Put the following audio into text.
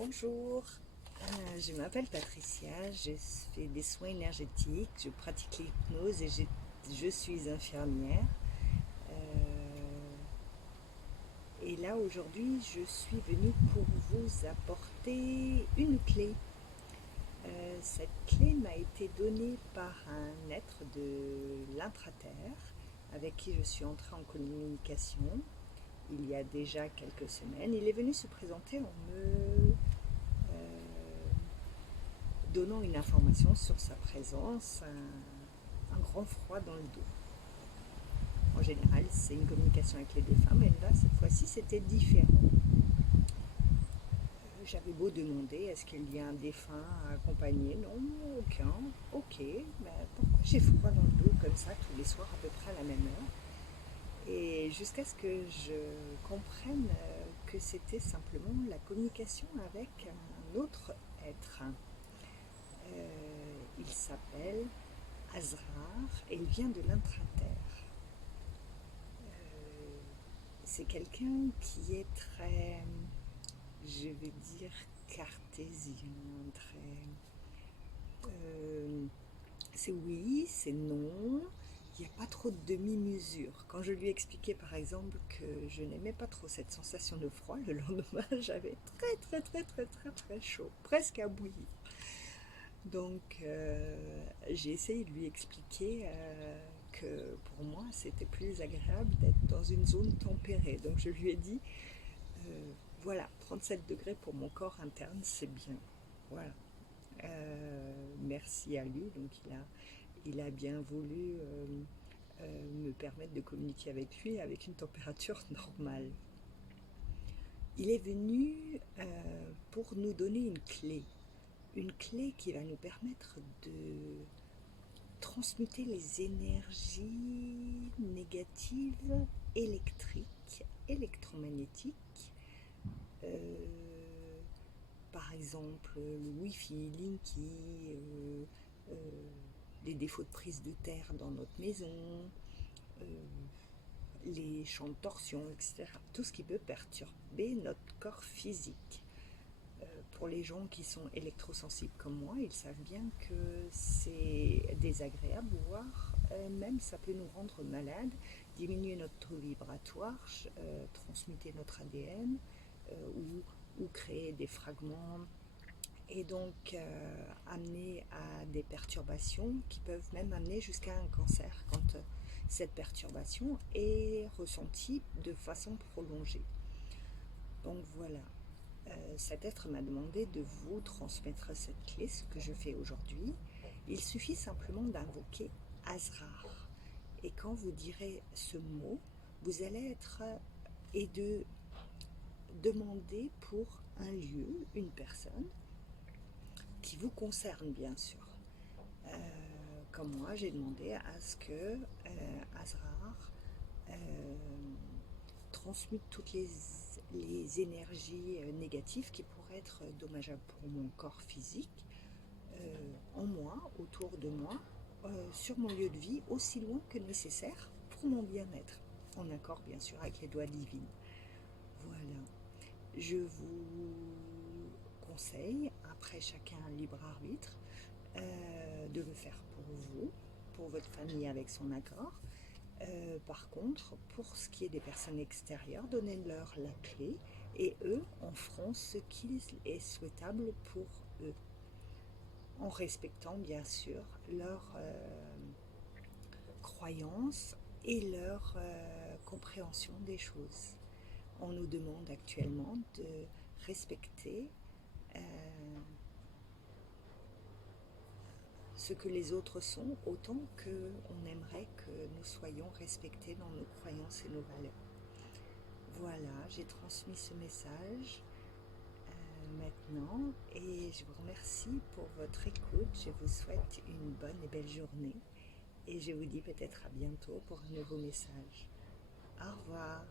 Bonjour, je m'appelle Patricia, je fais des soins énergétiques, je pratique l'hypnose et je suis infirmière. Et là aujourd'hui, je suis venue pour vous apporter une clé. Cette clé m'a été donnée par un être de l'intraterre avec qui je suis entrée en communication il y a déjà quelques semaines. Il est venu se présenter en me donnant une information sur sa présence, un grand froid dans le dos. En général, c'est une communication avec les défunts, mais là, cette fois-ci, c'était différent. J'avais beau demander, est-ce qu'il y a un défunt à accompagner? Non, aucun. Ok, ben pourquoi j'ai froid dans le dos comme ça tous les soirs à peu près à la même heure? Et jusqu'à ce que je comprenne que c'était simplement la communication avec un autre être. Il s'appelle Azrar et il vient de l'intraterre. C'est quelqu'un qui est très, je vais dire, cartésien, très... c'est oui, c'est non, il n'y a pas trop de demi-mesure. Quand je lui expliquais par exemple que je n'aimais pas trop cette sensation de froid, le lendemain j'avais très chaud, presque à bouillir. Donc j'ai essayé de lui expliquer que pour moi c'était plus agréable d'être dans une zone tempérée. Donc je lui ai dit, voilà, 37 degrés pour mon corps interne, c'est bien. Voilà. Merci à lui. Donc il a bien voulu me permettre de communiquer avec lui avec une température normale. Il est venu pour nous donner une clé qui va nous permettre de transmuter les énergies négatives électriques, électromagnétiques, par exemple le Wi-Fi, Linky, euh, les défauts de prise de terre dans notre maison, euh, les champs de torsion, etc. Tout ce qui peut perturber notre corps physique. Pour les gens qui sont électrosensibles comme moi, ils savent bien que c'est désagréable, voire même ça peut nous rendre malades, diminuer notre taux vibratoire, transmuter notre ADN ou créer des fragments et donc amener à des perturbations qui peuvent même amener jusqu'à un cancer quand cette perturbation est ressentie de façon prolongée. Donc voilà, cet être m'a demandé de vous transmettre cette clé, ce que je fais aujourd'hui. Il suffit simplement d'invoquer Azrar. Et quand vous direz ce mot, vous allez être et de demander pour un lieu, une personne, qui vous concerne bien sûr. Comme moi, j'ai demandé à ce que Azrar transmute toutes les énergies négatives qui pourraient être dommageables pour mon corps physique, en moi, autour de moi, sur mon lieu de vie, aussi loin que nécessaire pour mon bien-être, en accord bien sûr avec les lois divines. Voilà. Je vous conseille, après chacun libre arbitre, de le faire pour vous, pour votre famille avec son accord. Par contre, pour ce qui est des personnes extérieures, donnez-leur la clé et eux en feront ce qu'il est souhaitable pour eux, en respectant bien sûr leurs croyances et leur compréhension des choses. On nous demande actuellement de respecter ce que les autres sont autant qu'on aimerait que nous soyons respectés dans nos croyances et nos valeurs. Voilà, j'ai transmis ce message maintenant et je vous remercie pour votre écoute. Je vous souhaite une bonne et belle journée et je vous dis peut-être à bientôt pour un nouveau message. Au revoir.